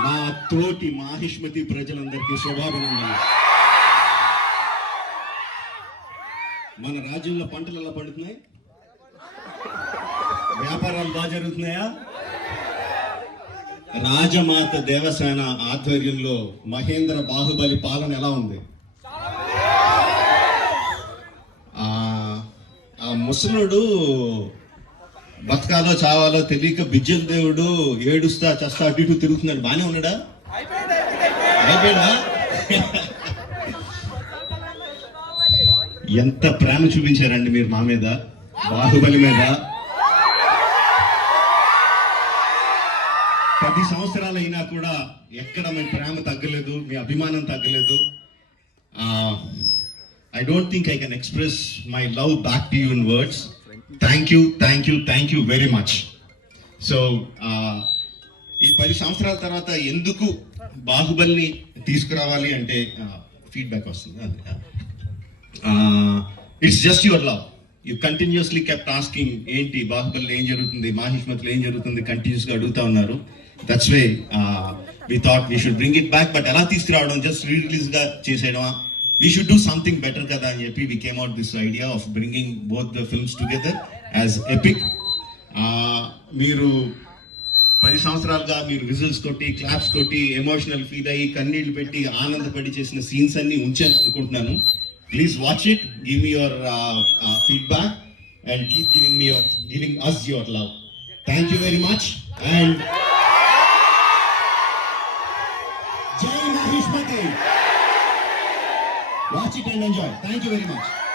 నా తోటి మాహిష్మతి ప్రజలందరికీ శుభాభినందనలు మన రాజ్యంలో పంటలు ఎలా పండుతున్నాయి వ్యాపారాలు బాగా జరుగుతున్నాయా రాజమాత దేవసేన ఆధ్వర్యంలో మహేంద్ర బాహుబలి పాలన ఎలా ఉంది ఆ ముసలుడు బతకాలో చావాలో తెలియక బిజ్జన్ దేవుడు ఏడుస్తా చస్తా అటు ఇటు తిరుగుతున్నాడు బాగానే ఉన్నాడా అయిపోయాడా ఎంత ప్రేమ చూపించారండి మీరు మా మీద బాహుబలి మీద పది సంవత్సరాలు అయినా కూడా ఎక్కడ మీ ప్రేమ తగ్గలేదు మీ అభిమానం తగ్గలేదు I don't think I can express my love back to you in words thank you thank you thank you very much so ఈ పది సంవత్సరాల తర్వాత ఎందుకు బాహుబలిని తీసుకురావాలి అంటే ఫీడ్బ్యాక్ వస్తుంది it's just your love you continuously keep asking ఏంటి బాహుబలిలో ఏం జరుగుతుంది మాహిష్మతులు ఏం జరుగుతుంది కంటిన్యూస్గా అడుగుతా ఉన్నారు that's why we thought we should bring it back but ఎలా తీసుకురావడం జస్ట్ రీ రిలీజ్గా చేసేయడమా we should do something better కదా అని చెప్పి we came out this idea of bringing both the films together as epic మీరు పది సంవత్సరాలుగా మీరు విజిల్స్ కొట్టి క్లాప్స్ కొట్టి ఎమోషనల్ ఫీల్ అయ్యి కన్నీళ్లు పెట్టి ఆనందపడి చేసిన సీన్స్ అన్ని ఉంచాను అనుకుంటున్నాను please watch it give me your feedback and keep giving me your giving us your love thank you very much and జై Mahishmati Watch it and enjoy. Thank you very much.